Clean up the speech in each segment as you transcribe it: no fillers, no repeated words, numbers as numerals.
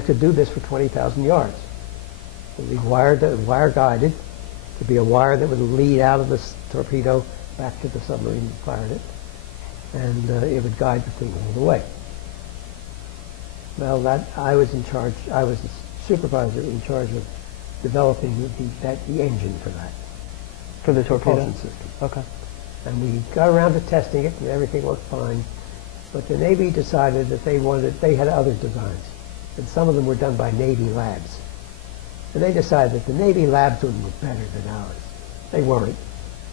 and could do this for 20,000 yards. It would be wire guided to be a wire that would lead out of the torpedo back to the submarine that fired it, and it would guide the thing all the way. Well, I was in charge. I was the supervisor in charge of developing the engine for that. For the torpedo propulsion system. Okay. And we got around to testing it, and everything looked fine. But the Navy decided that they had other designs, and some of them were done by Navy labs. And they decided that the Navy labs would look better than ours. They weren't,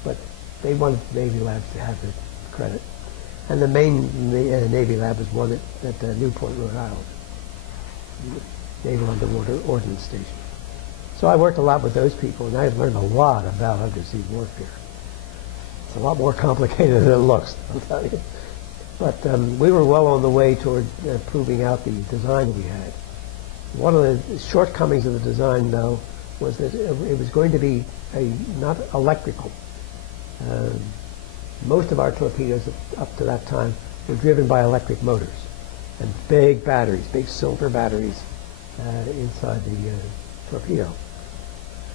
but they wanted the Navy labs to have the credit. And the main Navy lab was one at Newport, Rhode Island, Naval Underwater Ordnance Station. So I worked a lot with those people, and I learned a lot about undersea warfare. It's a lot more complicated than it looks, I'll tell you. But we were well on the way toward proving out the design we had. One of the shortcomings of the design, though, was that it was going to be not electrical. Most of our torpedoes up to that time were driven by electric motors and big batteries, big silver batteries inside the torpedo.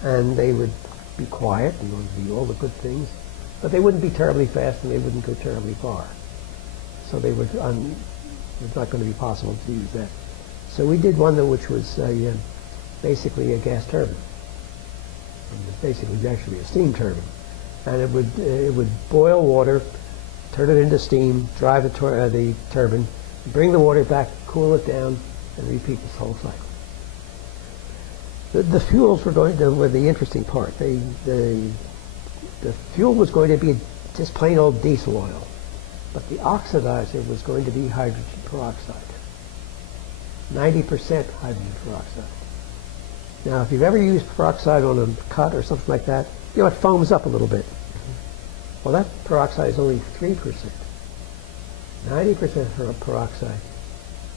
And they would be quiet and would be all the good things, but they wouldn't be terribly fast and they wouldn't go terribly far. So they would, it was not going to be possible to use that. So we did one which was basically a gas turbine. Basically, actually a steam turbine. And it would boil water, turn it into steam, drive the turbine, bring the water back, cool it down, and repeat this whole cycle. The fuels were the interesting part. The fuel was going to be just plain old diesel oil, but the oxidizer was going to be hydrogen peroxide. 90% hydrogen peroxide. Now, if you've ever used peroxide on a cut or something like that, you know, it foams up a little bit. Well, that peroxide is only 3%. 90% peroxide,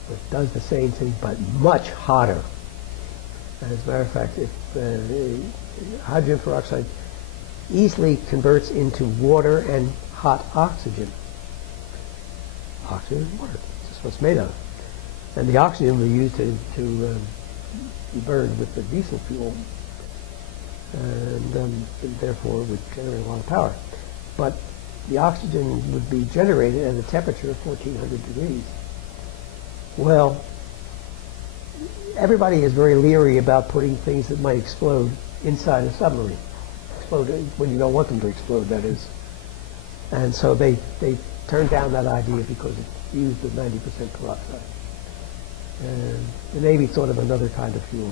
but does the same thing, but much hotter. And as a matter of fact, hydrogen peroxide easily converts into water and hot oxygen. Oxygen and water, that's what it's made of. And the oxygen we use to be burned with the diesel fuel, and therefore would generate a lot of power. But the oxygen would be generated at a temperature of 1400 degrees. Well, everybody is very leery about putting things that might explode inside a submarine. Explode when you don't want them to explode, that is. And so they turned down that idea because it used the 90% peroxide. And the Navy thought of another kind of fuel,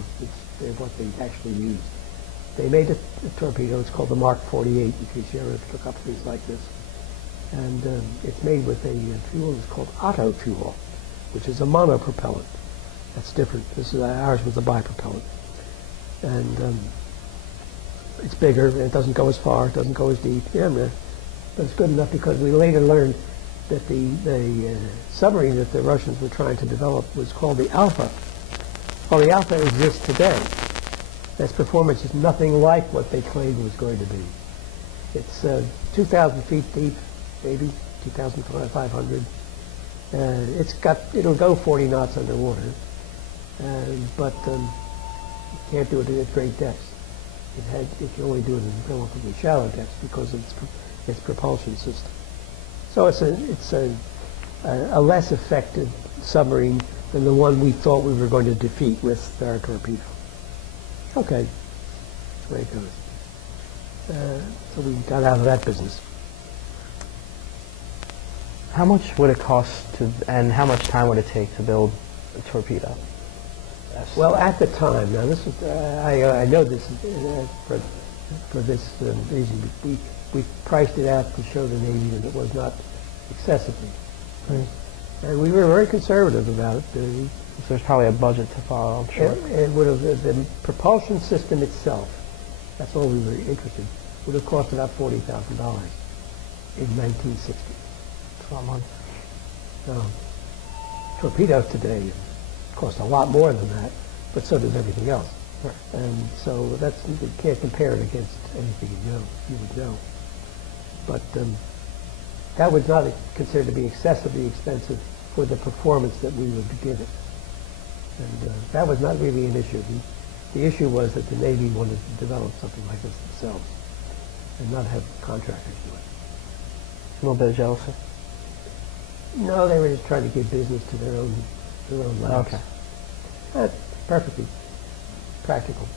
what they actually used. They made a torpedo, it's called the Mark 48, in case you ever look up things like this. And it's made with a fuel that's called Otto fuel, which is a monopropellant. That's different. Ours was a bipropellant. And it's bigger, and it doesn't go as far, it doesn't go as deep. Yeah, but it's good enough because we later learned that the submarine that the Russians were trying to develop was called the Alpha. Well, the Alpha exists today. Its performance is nothing like what they claimed it was going to be. It's 2,000 feet deep, maybe 2,500. It'll go 40 knots underwater, but you can't do it at great depths. It can only do it in relatively shallow depths because of its propulsion system. So it's a less effective submarine than the one we thought we were going to defeat with our torpedo. Okay, that's the way it goes. So we got out of that business. How much would it cost and how much time would it take to build a torpedo? Well, at the time, now this is, I know this for this reason, we priced it out to show the Navy that it was not excessively. Right. And we were very conservative about it. So there's probably a budget to follow, I'm sure. It would have, the propulsion system itself, that's all we were interested in, would have cost about $40,000 in 1960. That's a lot of money. Torpedoes today cost a lot more than that, but so does everything else. Right. And so you can't compare it against anything you would know. But that was not considered to be excessively expensive for the performance that we would give it. And that was not really an issue. The issue was that the Navy wanted to develop something like this themselves and not have contractors do it. A little bit of jealousy? No, they were just trying to give business to their own labs. Okay. That's perfectly practical.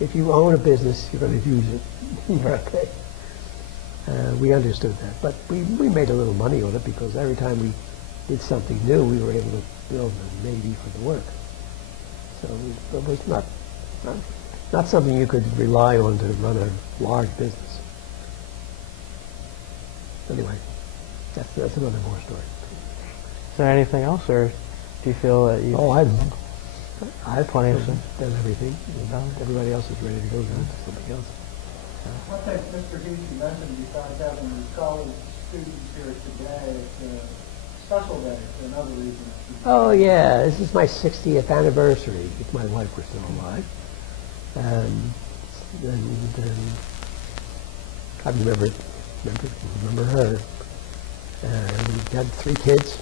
If you own a business, you're going to use it. Okay. We understood that, but we made a little money on it because every time we did something new, we were able to build a Navy for the work. So it was not something you could rely on to run a large business. Anyway, that's another more story. Is there anything else, or do you feel that you? Oh, I've Plenty of done everything. Everybody else is ready to go on to something else. One thing, Mr. Heath, you mentioned besides having your college students here today, it's a special day for another reason. Oh yeah, this is my 60th anniversary. If my wife were still alive, and I remember her. We had 3 kids,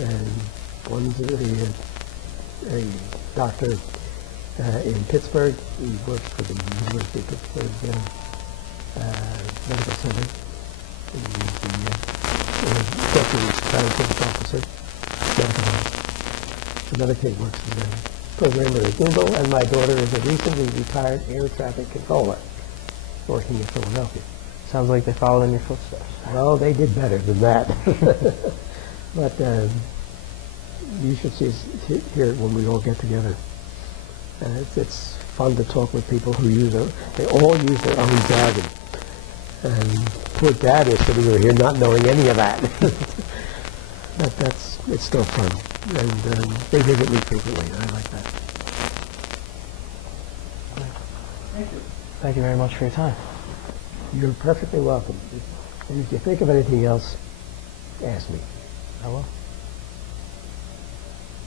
and one's a doctor in Pittsburgh. He works for the University of Pittsburgh Medical Center. He's the deputy scientific officer, medical officer. Another kid works as a programmer at Google, and my daughter is a recently retired air traffic controller working in Philadelphia. Sounds like they followed in your footsteps. Well, they did better than that. But you should see hear it when we all get together. It's fun to talk with people who they all use their own jargon. And poor Dad is sitting over here not knowing any of that. It's still fun. And they visit me frequently. I like that. Thank you. Thank you very much for your time. You're perfectly welcome. And if you think of anything else, ask me. I will.